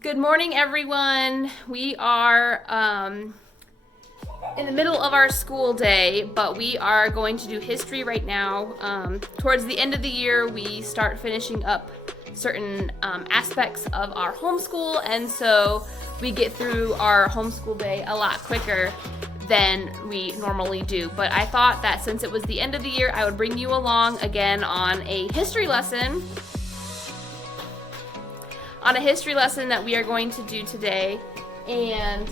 Good morning, everyone. We are in the middle of our school day, but we are going to do history right now. Towards the end of the year, we start finishing up certain aspects of our homeschool, and so we get through our homeschool day a lot quicker than we normally do. But I thought that since it was the end of the year, I would bring you along again on a history lesson. That we are going to do today, and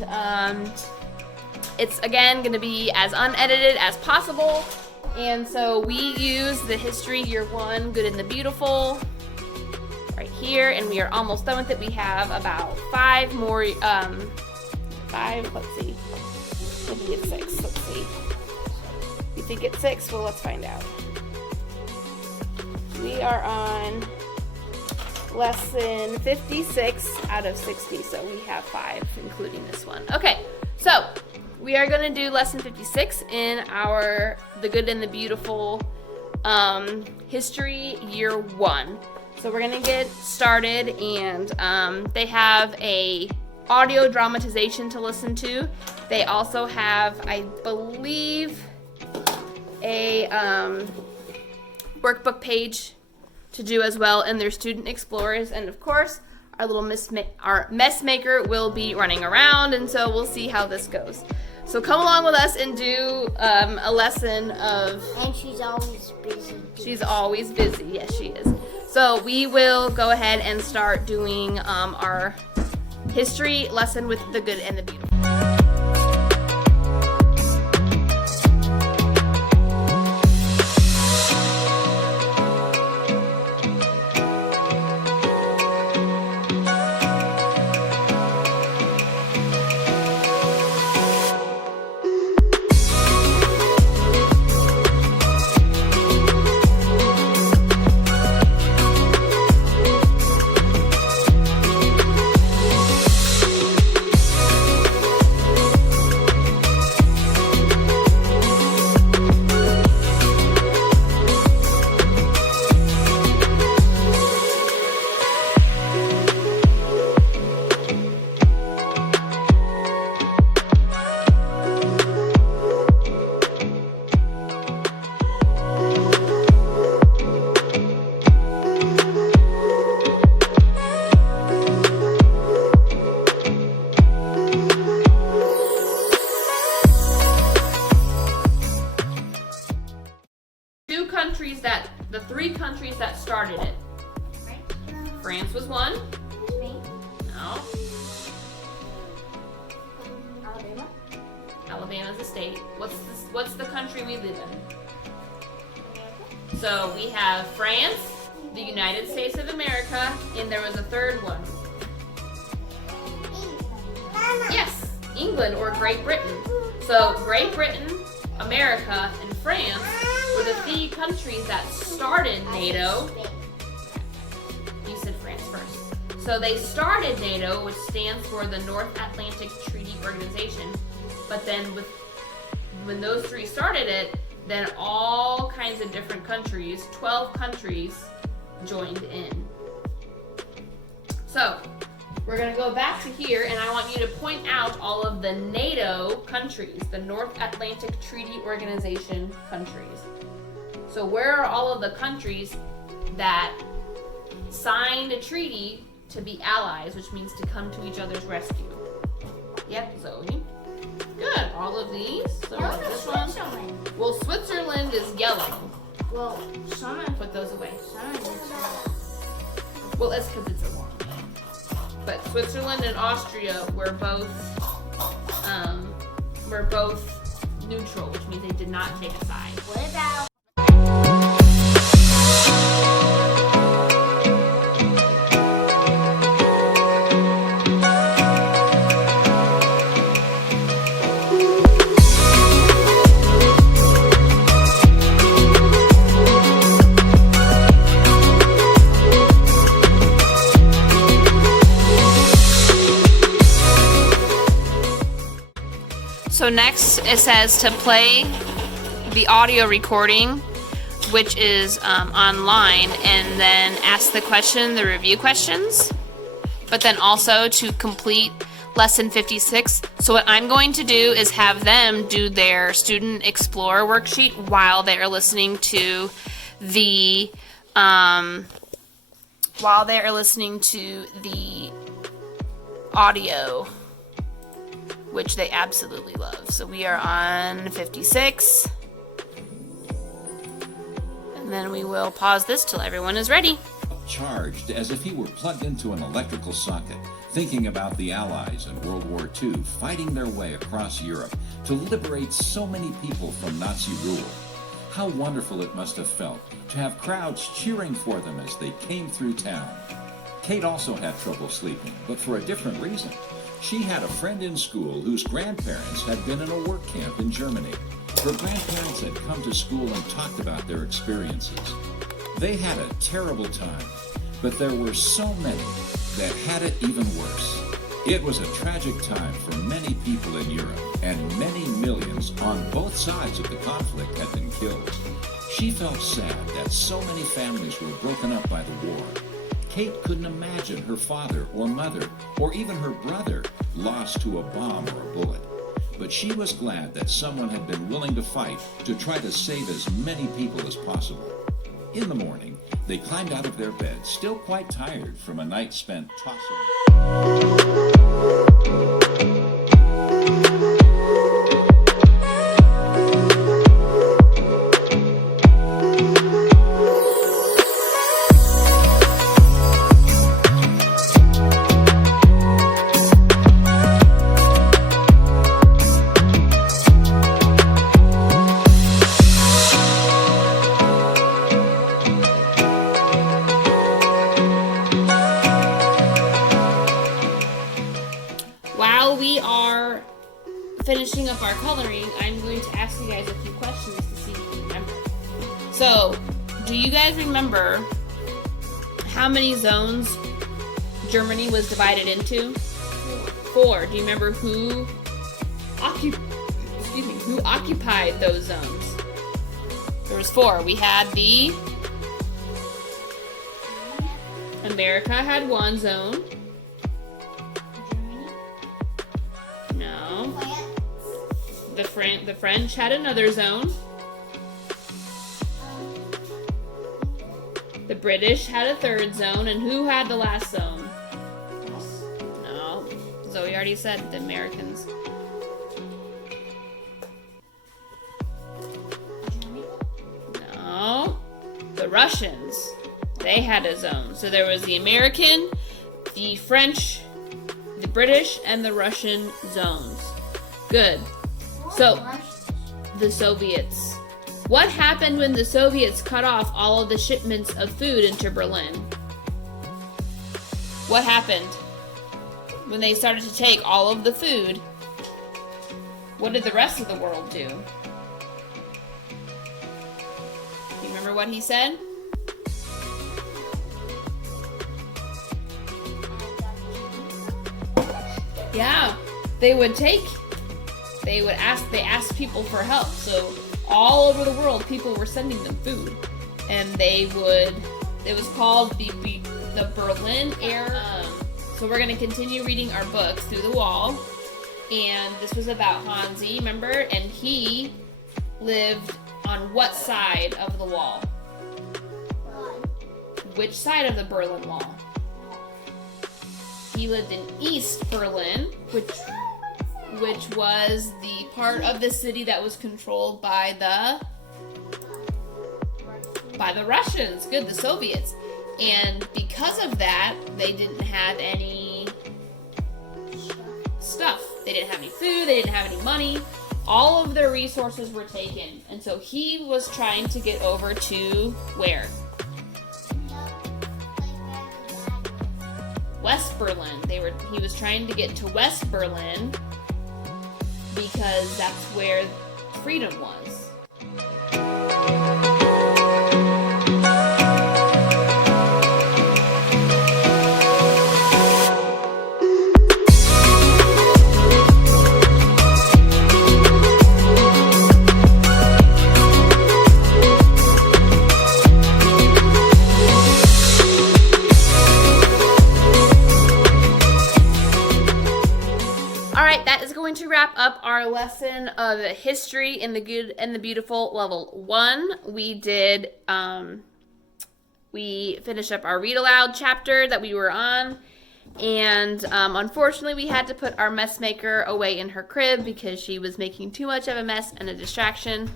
it's again going to be as unedited as possible. And so we use the History Year 1 Good and the Beautiful right here, and we are almost done with it. We have about 5 more, let's see, maybe it's 6, let's see. You think it's 6? Well, let's find out. We are on lesson 56 out of 60, so we have 5, including this one. Okay, so we are going to do lesson 56 in our The Good and the Beautiful History Year 1. So we're going to get started, and they have a audio dramatization to listen to. They also have, I believe, a workbook page to do as well in their student explorers, and of course our little messmaker will be running around, and so we'll see how this goes. So come along with us and do a lesson of. And she's always busy. She's always busy. Yes, she is. So we will go ahead and start doing our history lesson with The Good and the Beautiful. The 3 countries that started it. France was one. No. Alabama. Alabama's a state. What's the country we live in? So we have France, the United States of America, and there was a third one. Yes, England or Great Britain. So Great Britain, America, and France were the 3 countries that started NATO. You said France first. So they started NATO, which stands for the North Atlantic Treaty Organization. But then when those 3 started it, then all kinds of different countries, 12 countries, joined in. So we're going to go back to here, and I want you to point out all of the NATO countries, the North Atlantic Treaty Organization countries. So where are all of the countries that signed a treaty to be allies, which means to come to each other's rescue? Yep, Zoe. Good, all of these. So this one. Well, Switzerland is yellow. Well, someone Put those away. is. Well, it's because it's a long name. But Switzerland and Austria were both neutral, which means they did not take a side. What about? So next it says to play the audio recording, which is online, and then ask the review questions. but then also to complete lesson 56. So what I'm going to do is have them do their student explore worksheet while they are listening to the audio, which they absolutely love. So we are on 56. And then we will pause this till everyone is ready. Charged as if he were plugged into an electrical socket, thinking about the Allies in World War II fighting their way across Europe to liberate so many people from Nazi rule. How wonderful it must have felt to have crowds cheering for them as they came through town. Kate also had trouble sleeping, but for a different reason. She had a friend in school whose grandparents had been in a work camp in Germany. Her grandparents had come to school and talked about their experiences. They had a terrible time, but there were so many that had it even worse. It was a tragic time for many people in Europe, and many millions on both sides of the conflict had been killed. She felt sad that so many families were broken up by the war. Kate couldn't imagine her father or mother, or even her brother, lost to a bomb or a bullet. But she was glad that someone had been willing to fight to try to save as many people as possible. In the morning, they climbed out of their bed, still quite tired from a night spent tossing. While we are finishing up our coloring, I'm going to ask you guys a few questions to see if you remember. So, do you guys remember how many zones Germany was divided into? 4. Do you remember who occupied those zones? There was 4. We had the America had one zone. No. The French had another zone. The British had a third zone, and who had the last zone? No. Zoe already said the Americans. No. The Russians. They had a zone. So there was the American, the French, the British, and the Russian zones. Good. So, the Soviets. What happened when the Soviets cut off all of the shipments of food into Berlin? What happened when they started to take all of the food? What did the rest of the world do? You remember what he said? Yeah, they asked people for help. So all over the world, people were sending them food, and it was called the Berlin Era. So we're gonna continue reading our books Through the Wall, and this was about Hansi, remember? And he lived on what side of the wall? Which side of the Berlin Wall? He lived in East Berlin, which was the part of the city that was controlled by the Russians. Good, the Soviets. And because of that, they didn't have any stuff. They didn't have any food, they didn't have any money. All of their resources were taken. And so he was trying to get over to where? West Berlin. He was trying to get to West Berlin because that's where freedom was. going to wrap up our lesson of history in the good and the beautiful level 1. We finished up our read aloud chapter that we were on. And unfortunately, we had to put our messmaker away in her crib because she was making too much of a mess and a distraction.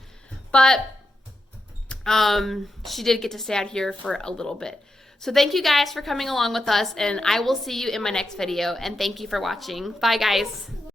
But she did get to stay out here for a little bit. So thank you guys for coming along with us, and I will see you in my next video. And thank you for watching. Bye, guys.